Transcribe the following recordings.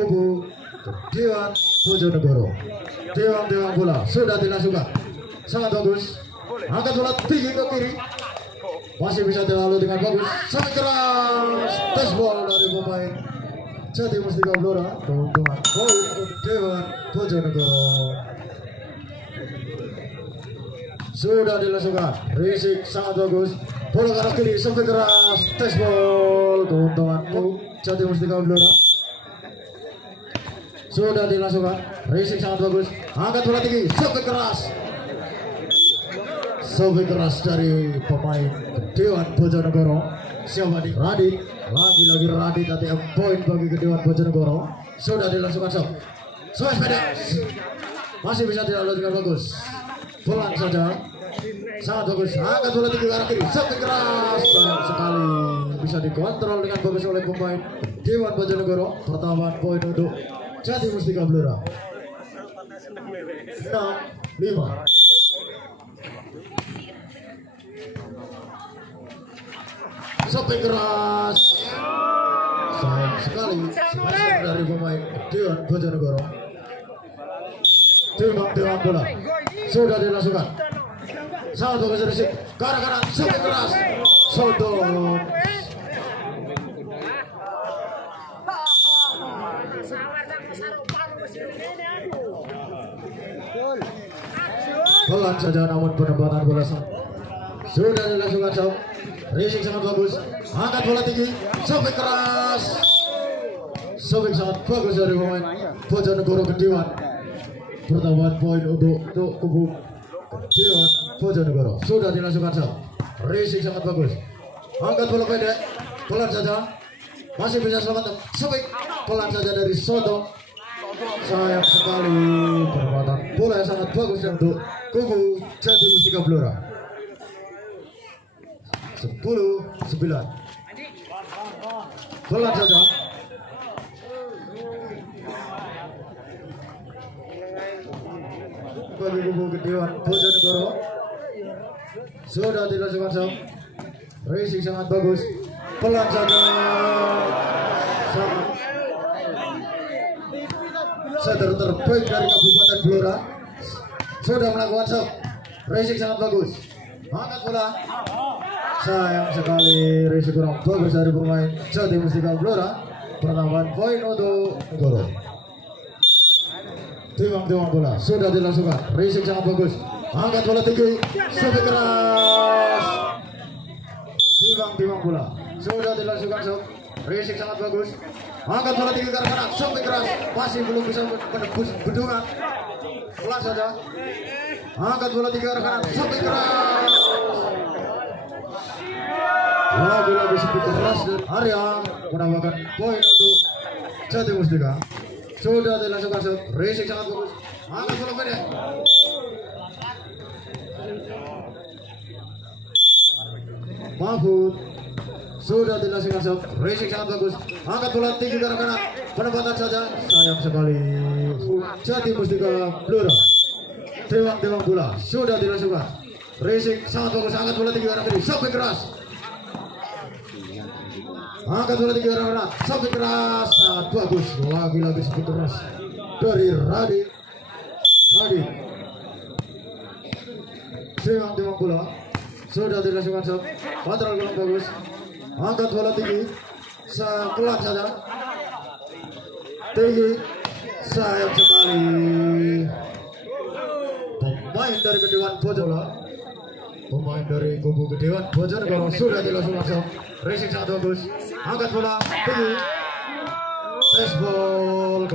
kubu Dewan Bojonegoro. Dewan bola sudah dilangsungkan, sangat bagus. Angkat bola tinggi ke kiri, masih bisa dilalui dengan bagus. Sampai keras, tes ball dari pemain Jati Mustika Blora. Keuntungan poin untuk Dewan Bojonegoro. Sudah dilangsungkan, risik sangat bagus. Bola ke arah kiri, sampai keras, tes ball. Keuntungan Jati Mustika Blora. Sudah dilangsungkan, risik sangat bagus. Angkat bola tinggi, sampai keras dari pemain Dewan Bojonegoro. Siapa di Radit? Lagi Radit, tapi poin bagi Dewan Bojonegoro. Sudah dilangsungkan sob. Sepeda masih bisa dilalui dengan bagus. Pelan saja, sangat bagus. Angkat bola tinggi ke arah kiri, sampai keras. Banyak sekali bisa dikontrol dengan bagus oleh pemain Dewan Bojonegoro. Pertambahan poin untuk Jati Mustika Blora. 6-5. Sampai keras, sayang sekali smash dari pemain Dewan Bojonegoro. Timbang bola sudah dilangsungkan, sangat bagus dari sini ke arah kanan, sampai keras, sodong. Pelan saja namun penempatan bola sudah dilangsungkan sob. Racing sangat bagus, angkat bola tinggi, sampai keras. Sobek sangat bagus dari pemain Bojonegoro ke Dewan. Pertambahan poin untuk kubu Dewan Bojonegoro. Sudah dilangsungkan sob. Racing sangat bagus, angkat bola pendek, pelan saja, masih bisa selamat. Sobek pelan saja dari Soto. Sayang sekali, perempatan bola yang sangat bagus untuk kubu Jati Mustika Blora. 10-9. Pelan saja, bagi kubu Dewan Bojonegoro. Sudah dilangsungkan sob. Racing sangat bagus, pelan saja, sangat setter terbaik dari Kabupaten Blora. Sudah melakukan sob. Racing sangat bagus, angkat bola. Sayang sekali, risiko kurang bagus dari pemain Jati Mustika Blora. Pertambahan poin untuk Negoro. Timbang bola sudah dilangsungkan, risiko sangat bagus. Angkat bola tinggi, sampai keras. Timbang bola sudah dilangsungkan sob. Risiko sangat bagus. Angkat bola tinggi ke arah kanan, sampai keras. Masih belum bisa menembus bendungan. Pelan saja. Angkat bola tinggi ke arah kanan, sampai keras. Lagi sedikit keras dan area menambahkan poin untuk Jati Mustika. Sudah dilangsungkan sob. Racing sangat bagus, angkat bola pendek. Mahfud sudah dilangsungkan sob. Racing sangat bagus, angkat bola tinggi ke arah kanan, penempatan saja. Sayang sekali, Jati Mustika Blora. Timbang bola sudah dilangsungkan. Racing sangat bagus, angkat bola tinggi ke arah kiri, sampai keras. Angkat bola tinggi ke arah kanan, sampai keras. Sangat bagus, lagi sedikit keras dari Radit. Timbang bola sudah dilangsungkan sob. Kontrol bola bagus, angkat bola tinggi, pelan saja, tinggi. Sayang sekali, pemain dari Dewan Bojonegoro, pemain dari kubu Dewan Bojonegoro sudah dilangsungkan sob. Racing sangat bagus, angkat bola tinggi, tes ball.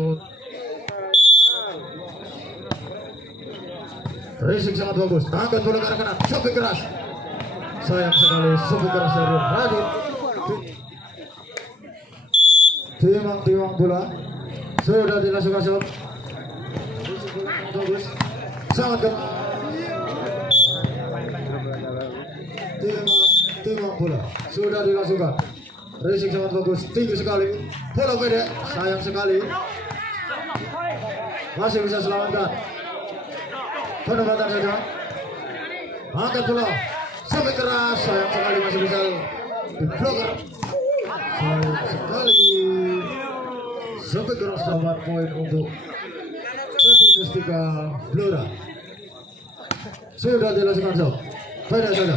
Racing sangat bagus, angkat bola ke arah kanan, sampai keras. Sayang sekali, sampai keras dari Radit. Timbang bola sudah dilangsungkan sob. Bagus, sangat keras. Timbang bola sudah dilangsungkan. Racing sangat bagus, tinggi sekali, bola pendek. Sayang sekali, masih bisa selamatkan. Penempatan saja, angkat bola sampai keras. Sayang sekali, masih bisa diblokir. Sayang sekali, Sampai keras dapat poin untuk Jadi Mustika Blora. Sudah dilakukan sob. Pada saja.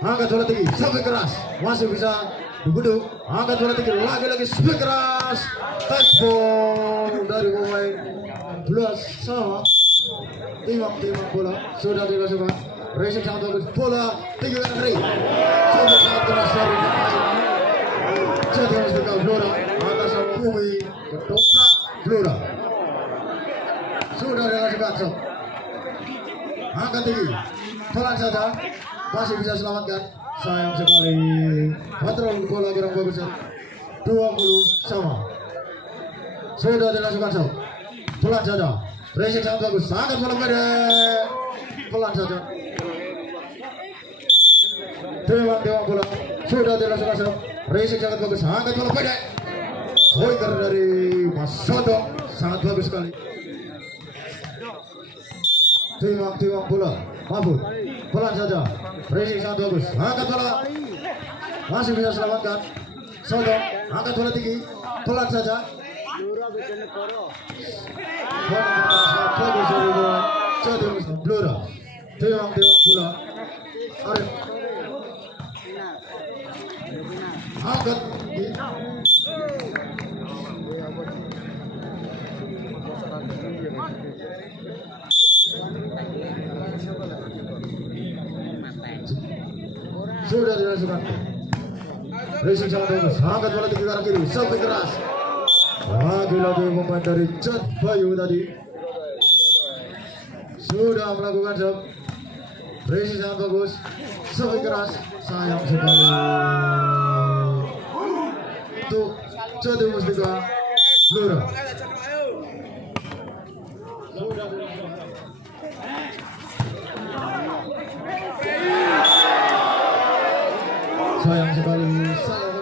Angkat bola tinggi sampai keras. Masih bisa dibuduk. Angkat bola tinggi lagi sampai keras. Touchball dari pemain 12 sama. Timbang bola sudah dilakukan. Racing sangat bagus. Bola tinggi dan kering. Sampai sangat keras dari pemain Jadi Mustika Blora. Atas bumi ketoprak Blora. Sudah dilakukan sob. Angkat tinggi, pelan saja, masih bisa selamatkan. Sayang sekali, patrol bola kurang bagus. 20 sama. Sudah dilakukan sob. Pelan saja, racing sangat bagus. Angkat bola pendek, pelan saja. Timbang bola sudah dilakukan sob. Racing sangat bagus. Angkat bola pendek. Pointer dari Mas Soto sangat bagus sekali. Timbang bola, Mahfud, pelan saja, racing sangat bagus, angkat bola, masih bisa selamatkan, Soto, angkat bola tinggi, pelan saja, bola sangat bagus dari bola, Jadi Blora, timbang bola, Arif, angkat di sudah dilakukan. Racing sangat bagus. Angkat bola tinggi ke arah kiri sampai keras. Lagi pemain dari Cat Bayu tadi sudah melakukan job. Racing sangat bagus sampai keras. Sayang sekali untuk Jadi Mustika Blora. Sayang sekali, salah